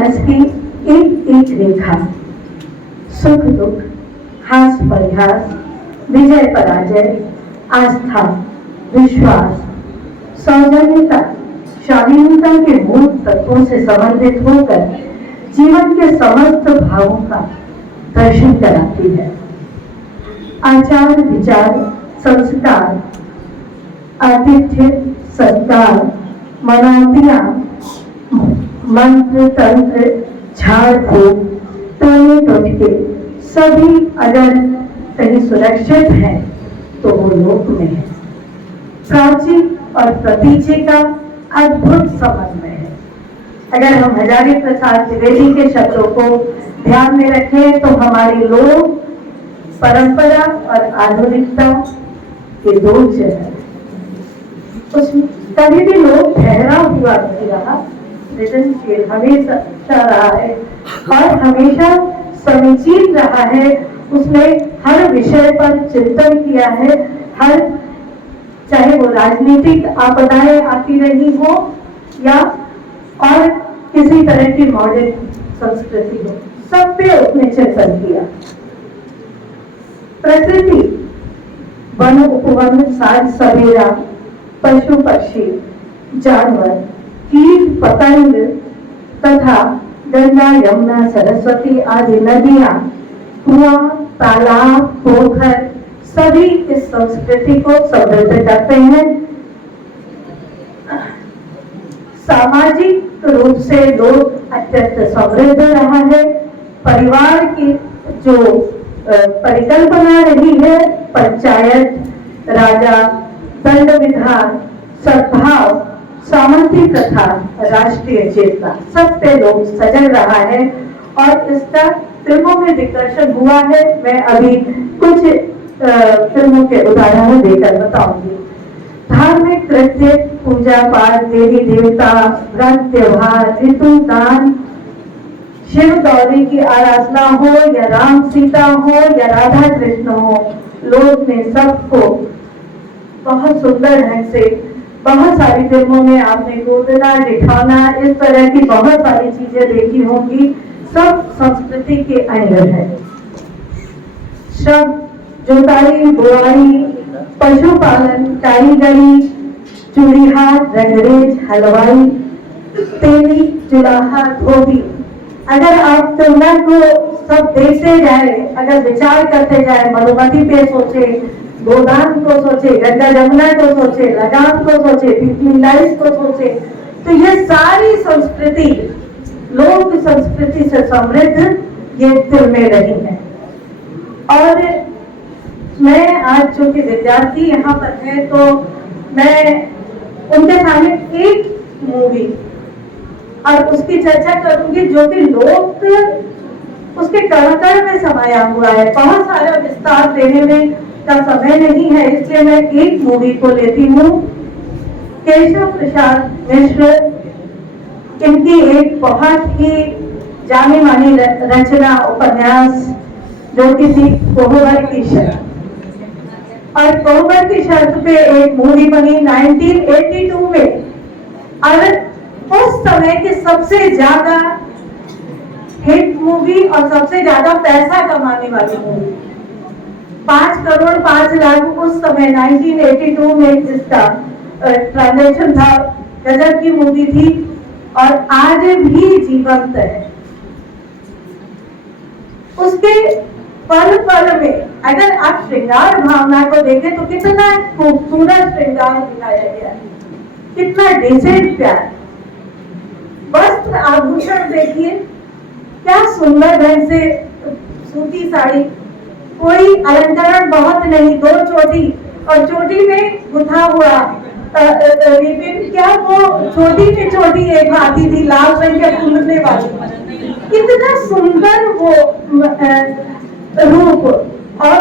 मानस की एक एक रेखा, सुख दुख, हास परिहास, विजय पराजय, आस्था, विश्वास, सौजन्यता, शालीनता के मूल तत्वों से संबंधित होकर जीवन के समस्त भावों का दर्शन कराती है। आचार विचार, संस्कार, आतिथ्य, सत्कार, मनौतियां, मंत्र तंत्र, झाड़ फूक, टोने टोटके सभी अगर कहीं सुरक्षित है तो वो लोक में है। प्राची और प्रतीचे का अद्भुत समन्वय है। अगर हम हजारी प्रसाद द्विवेदी के शब्दों को ध्यान में रखें तो हमारी लोक परंपरा और आधुनिकता के दो चरण, उसमें कभी भी लोग ठहरा हुआ नहीं रहा, सृजनशील हमेशा रहा है और हमेशा समीचीन रहा है। उसने हर विषय पर चिंतन किया है, हर चाहे वो राजनीतिक आपदाएं आती रही हो या और किसी तरह की मॉडर्न संस्कृति हो, सब पे उसने चिंतन किया। प्रकृति, वन उपवन, साज सवेरा, पशु पक्षी, जानवर, कीट पतंग तथा गंगा यमुना सरस्वती आदि नदियां, कुआं, तालाब, पोखर सभी इस संस्कृति को समृद्ध करते हैं। सामाजिक रूप से लोग अत्यंत समृद्ध रहा है। परिवार की जो परिकल्पना रही है, पंचायत, राजा, दंड विधान, सद्भाव, सामंती प्रथा, राष्ट्रीय चेतना, सब पे लोग सजग रहा है और इसका फिल्मों में विकर्षण हुआ है। मैं अभी कुछ फिल्मों के उदाहरण देकर बताऊंगी। धार्मिक कृत्य, पूजा पाठ, देवी देवता, व्रत त्योहार, ऋतु दान, शिव गौरी की आराधना हो या राम सीता हो या राधा कृष्ण हो, लोग ने सबको बहुत सुंदर ढंग से, बहुत सारी फिल्मों में आपने गोदना, लिठौना, इस तरह की बहुत सारी चीजें देखी होंगी, सब संस्कृति के अंग है। श्रम, जुताई, बुआई, पशुपालन, कारीगरी, चूड़ीहार, रंगरेज, हलवाई, तेली, चुलाहा, धोबी, अगर आप तुलना को सब देखते जाए, अगर विचार करते जाए, मधुमती पे सोचे, गोदान को सोचे, गंगा यमुना को सोचे, लगाम को सोचे, पिपली लाइस को सोचे, तो ये सारी संस्कृति लोक संस्कृति से समृद्ध ये फिल्में रही हैं। और मैं आज जो कि विद्यार्थी यहाँ पर है तो मैं उनके सामने एक मूवी और उसकी चर्चा करूंगी जो कि लोक उसके कण में समाया हुआ है। बहुत सारा विस्तार देने में का समय नहीं है, इसलिए मैं एक मूवी को लेती हूँ। केशव प्रसाद मिश्र, इनकी एक बहुत ही जानी मानी रचना उपन्यास जो कि थी कोहबर की शर्त, और कोहबर की शर्त पे एक मूवी बनी 1982 में, और उस समय की सबसे ज्यादा हिट मूवी और सबसे ज्यादा पैसा कमाने वाली मूवी, 5 करोड़ 5 लाख उस समय 1982 में इसका ट्रांजैक्शन था। गजब की मूवी थी और आज भी जीवंत है। उसके पल पल में अगर आप श्रृंगार भावना को देखें तो कितना खूबसूरत श्रृंगार दिखाया गया है, कितना डिसेंट प्यार। वस्त्र आभूषण देखिए क्या सुंदर ढंग से, सूती साड़ी, कोई अलंकरण बहुत नहीं, 2 चोटी और चोटी में गुथा हुआ रिबन, क्या वो छोटी में छोटी एक आती थी लाल रंग के फूलने वाली, कितना सुंदर वो रूप। और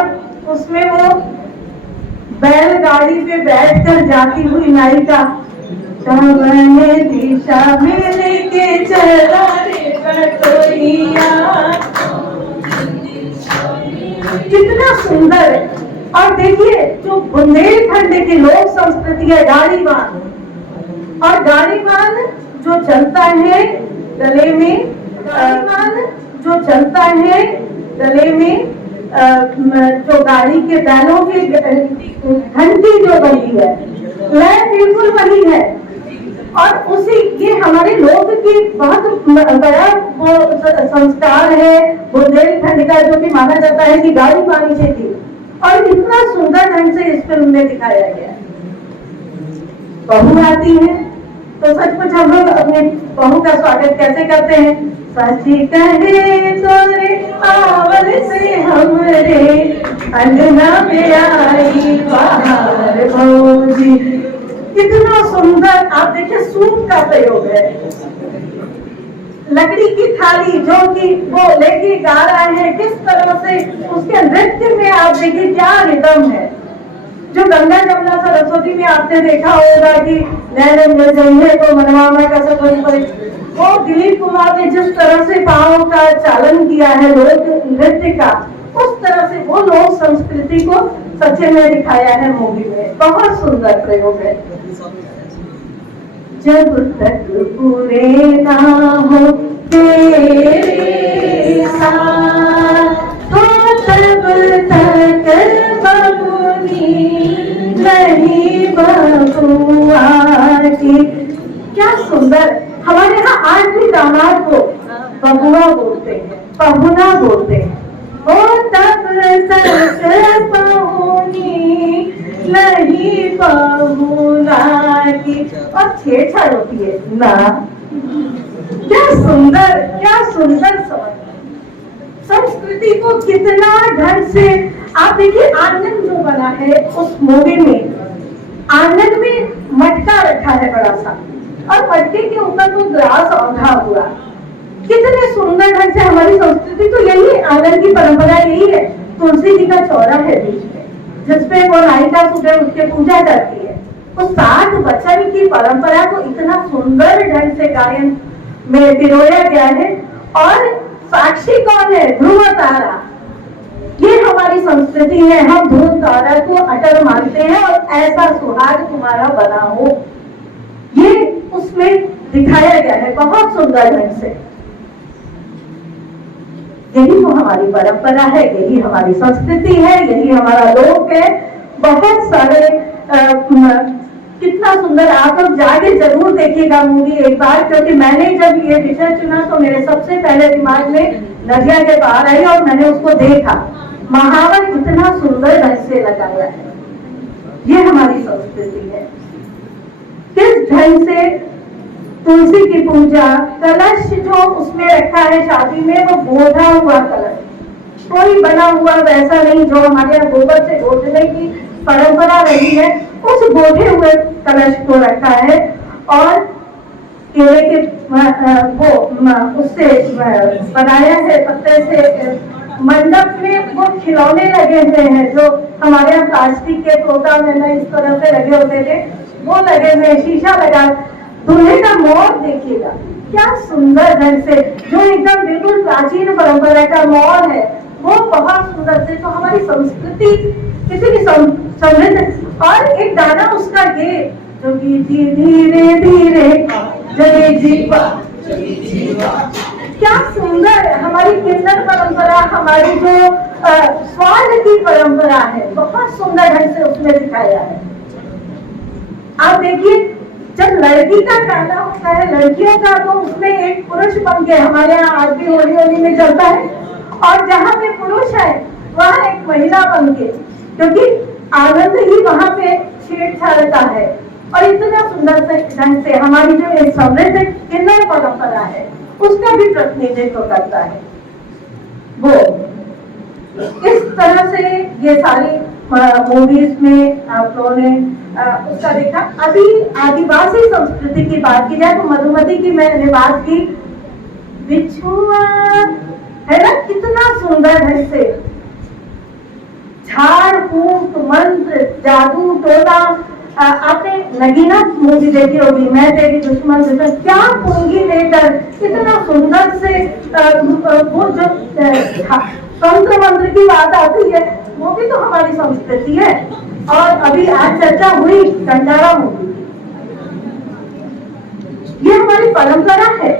उसमें वो बैलगाड़ी पे बैठकर जाती हुई नायिका, मैंने दिशा में लेके चला रे बटोहिया, कितना सुंदर है। और देखिए जो बुंदेलखंड की लोक संस्कृति है, गाड़ीवान, और गाड़ीवान जो चलता है गले में जो चलता है गले में, जो गाड़ी के बैलों की घंटी जो बनी है, वह बिल्कुल वही है। और उसी ये हमारे लोग की बहुत बड़ा वो संस्कार है बुंदेलखंड का, जो कि माना जाता है कि गाड़ी पानी चाहिए, और इतना सुंदर ढंग से इस फिल्म में दिखाया गया। बहू आती है तो सचमुच हम लोग अपने बहू का स्वागत कैसे करते हैं? सची कहे तोरे आवल से हमरे अंगना में आई बाहर भौजी। कितना सुंदर, आप देखिए सूट का प्रयोग है, लकड़ी की थाली जो कि वो लेके गा रहा है, किस तरह से उसके नृत्य में आप देखिए क्या रिदम है। जो गंगा जमुना सरस्वती में आपने देखा होगा कि नैन मिल जाइए तो मनवा का सब पड़े, वो दिलीप कुमार ने जिस तरह से पांव का चालन किया है लोक नृत्य का, उस तरह से वो लोक संस्कृति को सच्चे में दिखाया है मूवी में। बहुत सुंदर प्रयोग है। जब तक पूरे ना हो तेरे साथ तो तब तक बबुनी नहीं बबुआ की। क्या सुंदर। हमारे यहाँ आज भी दामाद को बबुआ बोलते हैं, पहुना बोलते हैं। ओ तब तक पहुनी नहीं बबुआ की, और छेड़छाड़ होती है ना। क्या सुंदर, क्या सुंदर समझ। संस्कृति को कितना ढंग से आप देखिए। आंगन जो बना है उस मूवी में, आंगन में मटका रखा है बड़ा सा, और मटके के ऊपर वो ग्रास औंधा हुआ। कितने सुंदर ढंग से हमारी संस्कृति, तो यही आंगन की परंपरा यही है। तुलसी जी का चौरा है बीच में, जिसपे वो नायिका सुबह उठ के पूजा करती है। तो 7 वचन की परंपरा को इतना सुंदर ढंग से गायन में पिरोया गया है। और साक्षी कौन है? ध्रुव तारा। ये हमारी संस्कृति है, हम ध्रुव तारा को अटल मानते हैं, और ऐसा सुहाग तुम्हारा बना हो, ये उसमें दिखाया गया है बहुत सुंदर ढंग से। यही तो हमारी परंपरा है, यही हमारी संस्कृति है, यही हमारा लोक है। बहुत सारे कितना सुंदर। आप लोग जाके जरूर देखिएगा मूवी एक बार, क्योंकि मैंने जब ये विषय चुना तो मेरे सबसे पहले दिमाग में नदिया के पार आई, और मैंने उसको देखा। महावत इतना सुंदर ढंग से लगाया है। ये हमारी संस्कृति है। किस ढंग से तुलसी की पूजा, कलश जो उसमें रखा है शादी में, वो बोधा हुआ कलश, कोई बना हुआ वैसा नहीं जो हमारे यहाँ गोबर से बोधने की परंपरा रही है। उस बोधे हुए कलश को रखा है, और केले के वो उससे बनाया है पत्ते से। मंडप में वो खिलौने लगे हुए हैं जो हमारे यहाँ प्लास्टिक के तोता में इस तरह से लगे होते थे, वो लगे हुए। शीशा लगा। दूल्हे का मोर देखिएगा क्या सुंदर ढंग से, जो एकदम बिल्कुल प्राचीन परंपरा का मोर है, वो बहुत सुंदर से। तो हमारी संस्कृति किसी भी समृद्ध। और एक गाना उसका ये, जो कि धीरे धीरे जगे जीवा, क्या सुंदर है। हमारी किन्नर परंपरा, हमारी जो स्वाद की परंपरा है, बहुत सुंदर ढंग से उसमें दिखाया है। आप देखिए, जब लड़की का गाना होता है लड़कियों का, तो उसमें एक पुरुष बन के, हमारे यहाँ आज भी होली होली में चलता है, और जहाँ पे पुरुष है वहाँ एक महिला बन के, क्योंकि आनंद ही वहाँ पे छेड़छाड़ का है। और इतना सुंदर से ढंग से हमारी जो एक समृद्ध किन्नर परंपरा है उसका भी प्रतिनिधित्व करता है। वो इस तरह से ये सारी मूवीज में आप लोगों ने उसका देखा। अभी आदिवासी संस्कृति की बात की जाए तो मधुमती की मैंने बात की, बिछुआ है ना, कितना सुंदर ढंग से झाड़ फूक मंत्र जादू टोला। आपने नगीना मूवी देखी होगी, मैं तेरी दुश्मन दुश्मन, क्या पूंगी लेकर इतना सुंदर से वो जो तंत्र मंत्र की बात आती है, वो भी तो हमारी संस्कृति है। और अभी आज चर्चा हुई कंडारा मूवी, ये हमारी परंपरा है।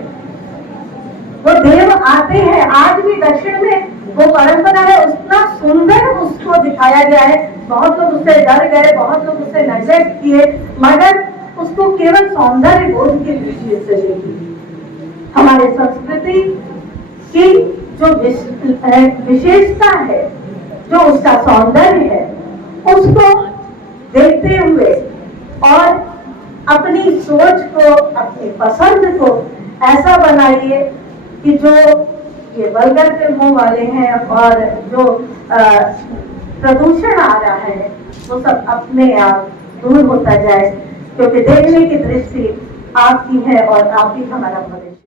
वो देव जब आते हैं, आज भी दक्षिण में वो परंपरा है, उतना सुंदर उसको दिखाया गया है। बहुत लोग उससे डर गए, बहुत लोग उससे नेग्लेक्ट किए, मगर उसको केवल सौंदर्य बोध की दृष्टि से देखी। हमारे संस्कृति की जो विशेषता है, जो उसका सौंदर्य है, उसको देखते हुए और अपनी सोच को, अपनी पसंद को ऐसा बनाइए कि जो ये वल्गर फिल्मों वाले हैं और जो प्रदूषण आ रहा है वो सब अपने आप दूर होता जाए, क्योंकि देखने की दृष्टि आपकी है और आप ही हमारा भविष्य।